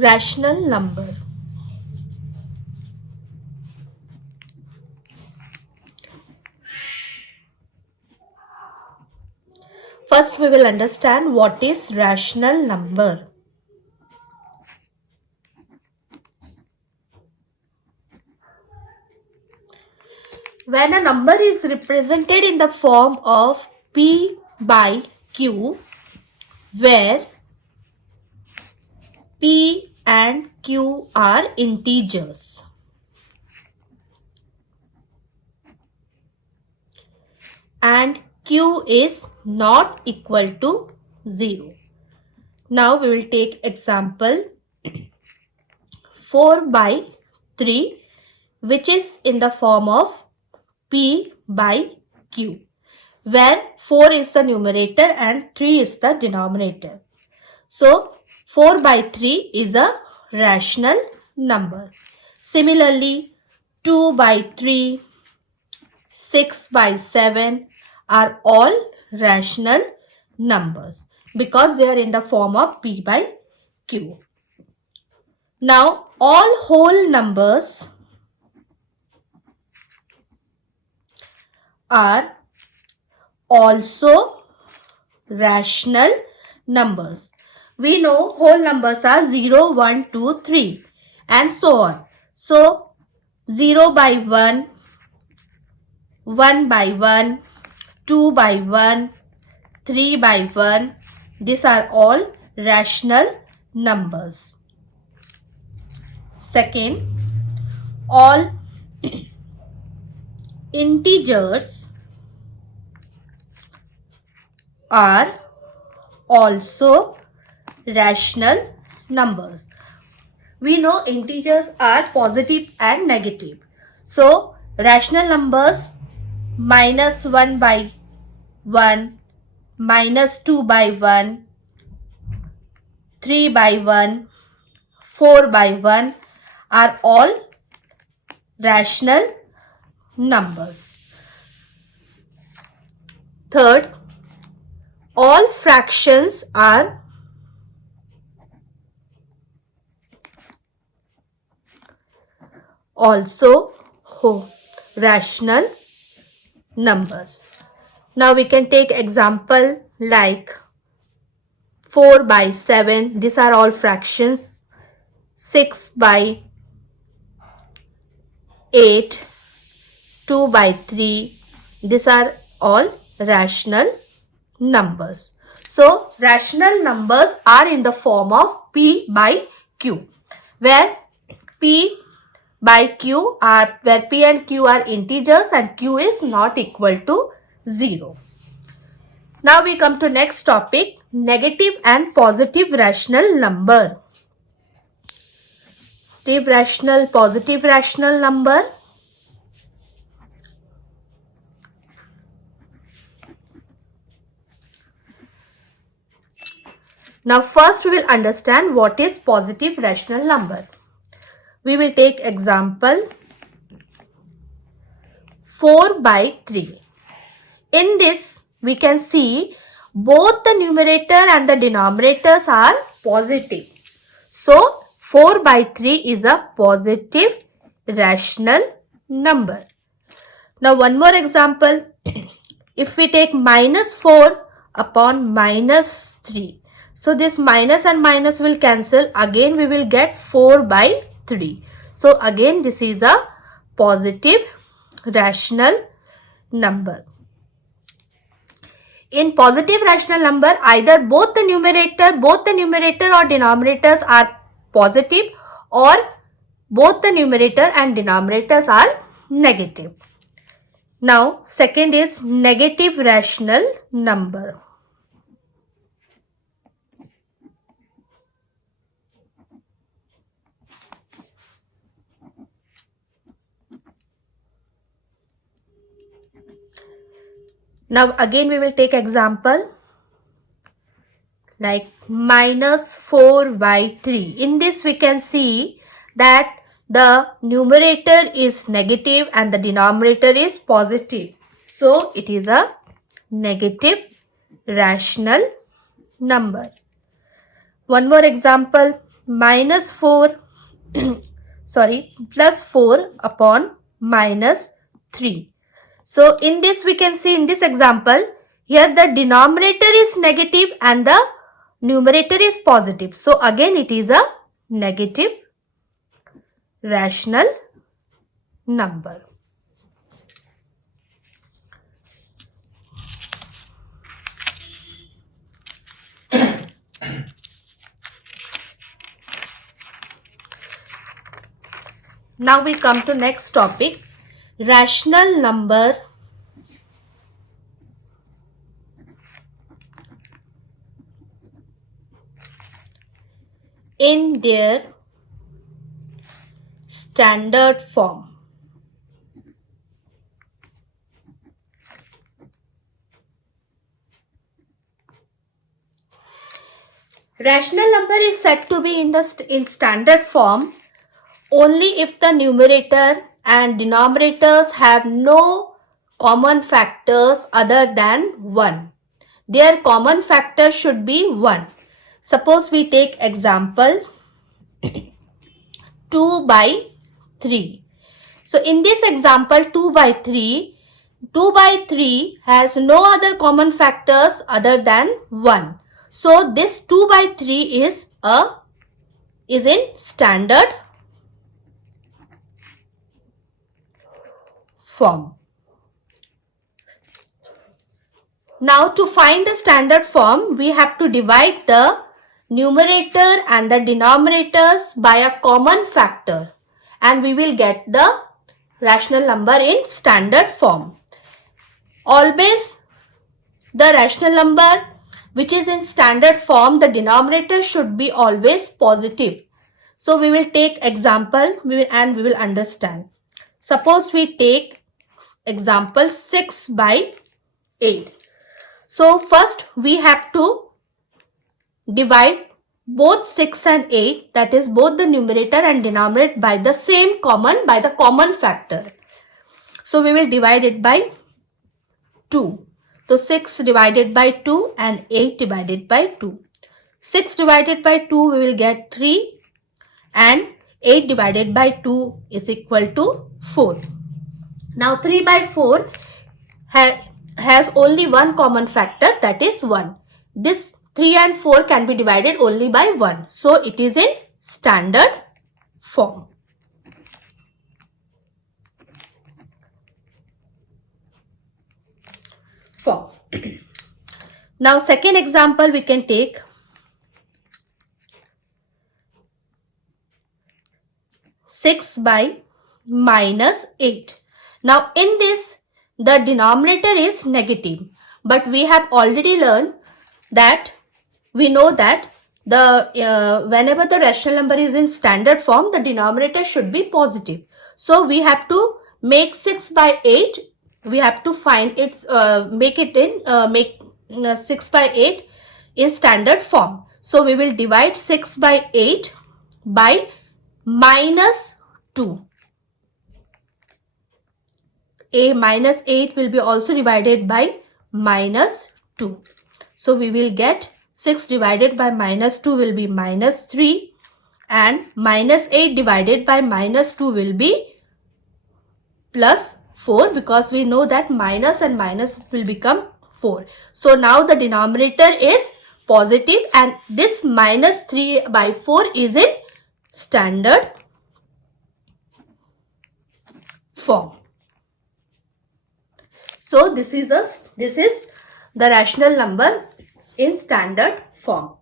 rational number. First we will understand what is rational number. When a number is represented in the form of P by Q, where P and Q are integers, and Q is not equal to 0. Now we will take example 4 by 3, which is in the form of P by Q, where 4 is the numerator and 3 is the denominator. So 4 by 3 is a rational number. Similarly, 2 by 3, 6 by 7 are all rational numbers because they are in the form of P by Q. Now, all whole numbers are also rational numbers. We know whole numbers are 0, 1, 2, 3 and so on. So 0 by 1, 1 by 1, 2 by 1, 3 by 1, these are all rational numbers. Second, all integers are also rational numbers. We know integers are positive and negative. So, rational numbers minus 1 by 1, minus 2 by 1, 3 by 1, 4 by 1 are all rational numbers. Third, all fractions are also rational numbers. Now we can take example like 4 by 7, these are all fractions. 6 by 8, 2 by 3, these are all rational numbers. So, rational numbers are in the form of P by Q, where P by Q are, where P and Q are integers and Q is not equal to 0. Now we come to next topic, negative and positive rational number. Positive rational number. Now first we will understand what is positive rational number. We will take example 4 by 3. In this we can see both the numerator and the denominators are positive. So 4 by 3 is a positive rational number. Now one more example. If we take minus 4 upon minus 3. So this minus and minus will cancel. Again we will get 4 by 3. So again this is a positive rational number. In positive rational number, either both the numerator or denominators are positive or both the numerator and denominators are negative. Now, second is negative rational number. Now, again we will take example like minus 4 by 3. In this we can see that the numerator is negative and the denominator is positive. So, it is a negative rational number. One more example, minus 4 sorry, plus 4 upon minus 3. So in this we can see in this example, here the denominator is negative and the numerator is positive. So again it is a negative rational number. Now we come to next topic, rational number in their standard form. Rational number is said to be in standard form only if the numerator and denominators have no common factors other than 1. Their common factor should be 1. Suppose we take example 2 by 3. So in this example 2 by 3 has no other common factors other than 1. So this 2 by 3 is in standard form. Now to find the standard form, we have to divide the numerator and the denominators by a common factor and we will get the rational number in standard form. Always the rational number which is in standard form, the denominator should be always positive. So we will take example and we will understand. Suppose we take example 6 by 8. So first we have to divide both 6 and 8, that is both the numerator and denominator by the common factor. So we will divide it by 2. So 6 divided by 2 and 8 divided by 2. 6 divided by 2 we will get 3 and 8 divided by 2 is equal to 4. Now 3 by 4 has only one common factor, that is 1. This 3 and 4 can be divided only by 1. So it is in standard form. Now second example we can take 6 by minus 8. Now in this the denominator is negative, but we have already learned that we know that whenever the rational number is in standard form, the denominator should be positive. So we have to make 6 by 8. We have to find its make 6 by 8 in standard form. So we will divide 6 by 8 by minus 2. A minus 8 will be also divided by minus 2. So we will get 6 divided by minus 2 will be minus 3 and minus 8 divided by minus 2 will be plus 4, because we know that minus and minus will become 4. So now the denominator is positive and this minus 3 by 4 is in standard form. So this is the rational number in standard form.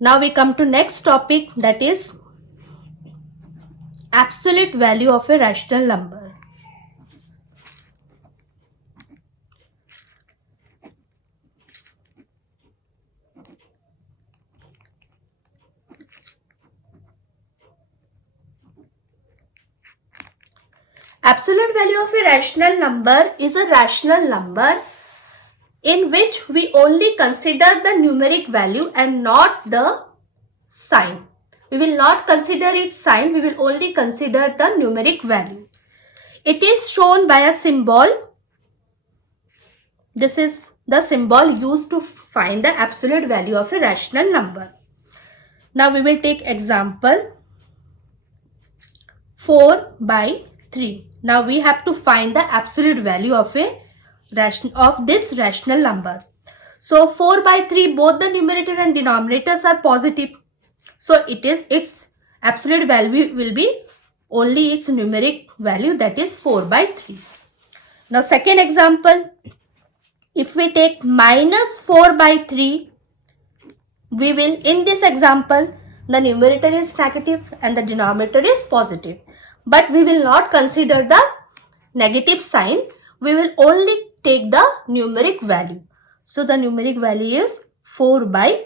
Now we come to next topic, that is absolute value of a rational number. Absolute value of a rational number is a rational number in which we only consider the numeric value and not the sign. We will not consider its sign, we will only consider the numeric value. It is shown by a symbol. This is the symbol used to find the absolute value of a rational number. Now we will take example 4 by 3. Now we have to find the absolute value of this rational number. So 4 by 3, both the numerator and denominators are positive. So its absolute value will be only its numeric value, that is 4 by 3. Now second example, if we take minus 4 by 3, we will, in this example, the numerator is negative and the denominator is positive. But we will not consider the negative sign. We will only take the numeric value. So the numeric value is 4 by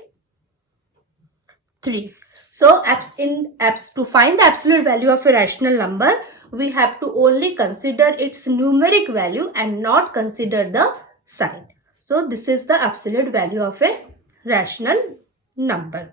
3. So to find the absolute value of a rational number, we have to only consider its numeric value and not consider the sign. So this is the absolute value of a rational number.